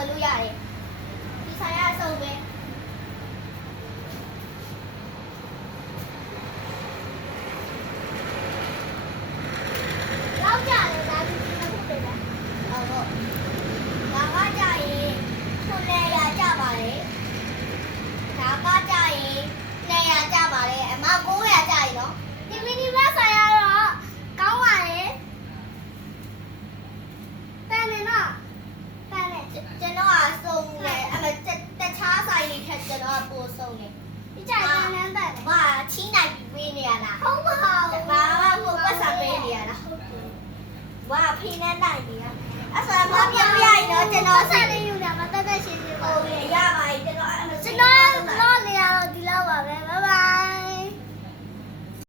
ယ်လို့ရတယ်ဒီဆိုင်ရအစုံပဲလောက်ကြတယ်ဒါဒီနှစ်ခုပဲဟုတ်ဟုတ်ဒါကကြရင်ခု200ကြပါတယ်ဒါကကြရင်200ကြပါတယ်အမ900ကြရင်နော်ဒီမီနီဘတ်ဆိုင်ရတော့ကောင်းပါတယ်တန်နေနော်တန်နေကျွန်တော်ကစုံတယ်အဲ့မဲ့တခြားဆိုင်တွေထက်ကျွန်တော်ကပိုစုံတယ်ဒီကြိုင်တန်တန်တယ်ဘာချင်းနိုင်ပြီးပေးနေရလားဟုတ်ပါဘူးဘာမှမဟုတ်ပတ်စံပေးနေရလားဟုတ်တယ်ဘာဖိနေနိုင်နေရအဲ့ဆိုတော့ပြပြရရင်တော့ကျွန်တော်ဆက်လေးယူနေမှာတက်တက်ရှင်းရှင်းပါဟုတ်ရပါပြီကျွန်တော်အဲ့လိုကျွန်တော်နေရတော့ဒီလောက်ပါပဲ